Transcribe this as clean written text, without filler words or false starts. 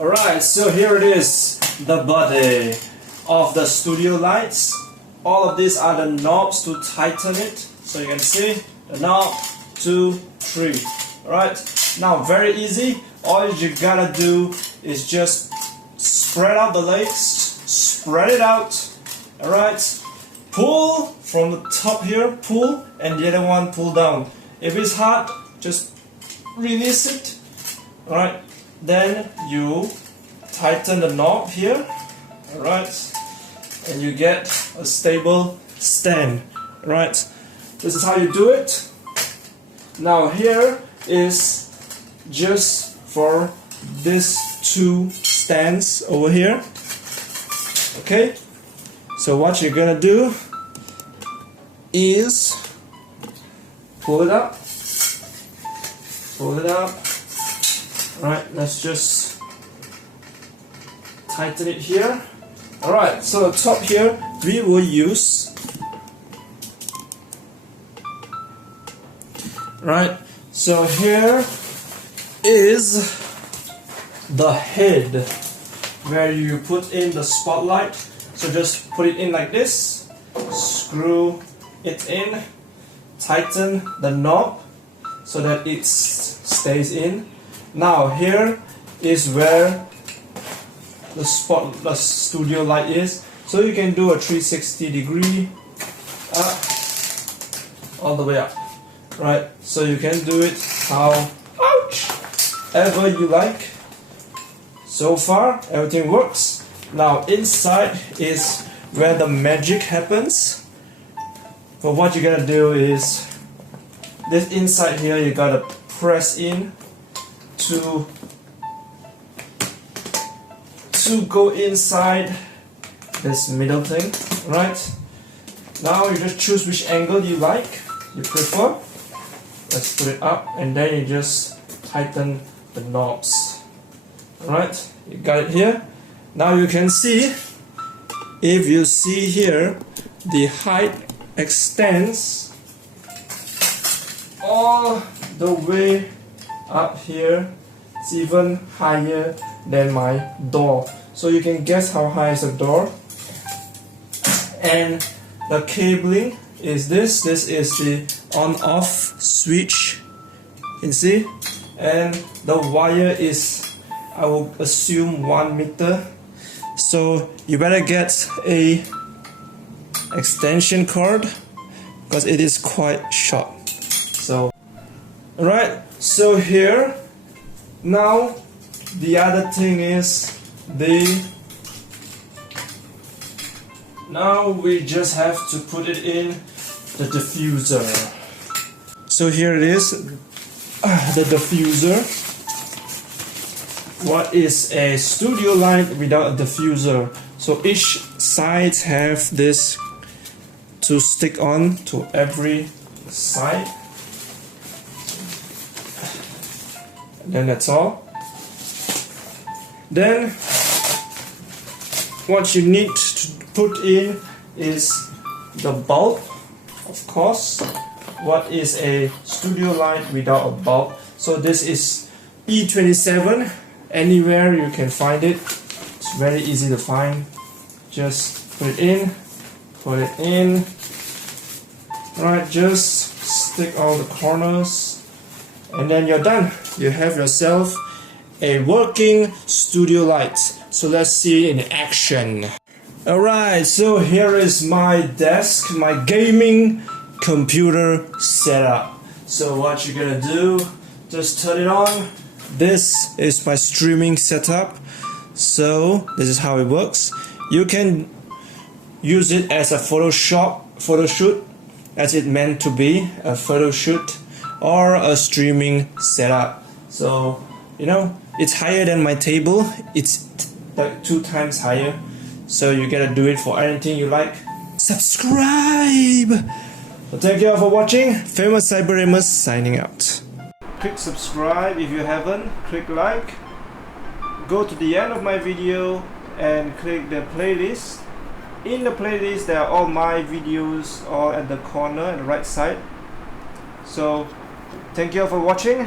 Alright, so here it is, the body of the studio lights. All of these are the knobs to tighten it. So you can see the knob, 2, 3. Alright, now very easy. All you gotta do is just spread out the legs, spread it out. Alright, pull from the top here, pull, and the other one pull down. If it's hard, just release it. Alright, then you tighten the knob here. Alright, and you get a stable stand. Right, this is how you do it. Now here is just for these two stands over here. Okay, so what you're gonna do is pull it up. Alright, let's just tighten it here. Alright, so the top here we will use. Right, so here is the head where you put in the spotlight. So just put it in like this, screw it in, tighten the knob so that it stays in. Now here is where the studio light is. So you can do a 360 degree up, all the way up. Right, so you can do it how ever you like. So far everything works. Now inside is where the magic happens. But what you gotta do is this inside here, you gotta press in to go inside this middle thing. Right, now you just choose which angle you like, you prefer. Let's put it up, and then you just tighten the knobs. Alright, you got it here. Now you can see, if you see here, the height extends all the way up here. It's even higher than my door. So you can guess how high is the door. And the cabling is this. This is the on-off switch. You can see. And the wire is, I will assume, 1 meter. So you better get a extension cord because it is quite short. So alright, so here now the other thing is now we just have to put it in the diffuser. So here it is, the diffuser. What is a studio light without a diffuser? So each side have this to stick on to every side. And then that's all. Then what you need to put in is the bulb, of course. What is a studio light without a bulb? So this is E27. Anywhere you can find it. It's very easy to find. Just put it in. Right, just stick all the corners, and then you're done. You have yourself a working studio light. So let's see in action. Alright, so here is my desk, my gaming computer setup. So what you're gonna do, just turn it on. This is my streaming setup. So this is how it works. You can use it as a photo shoot, as it meant to be, a photo shoot or a streaming setup. So you know, it's higher than my table. It's like 2 times higher. So you gotta do it for anything you like. Subscribe! So thank you all for watching. Famous Cyber Amos signing out. Click subscribe if you haven't. Click like. Go to the end of my video and click the playlist. In the playlist there are all my videos all at the corner at the right side. So thank you all for watching.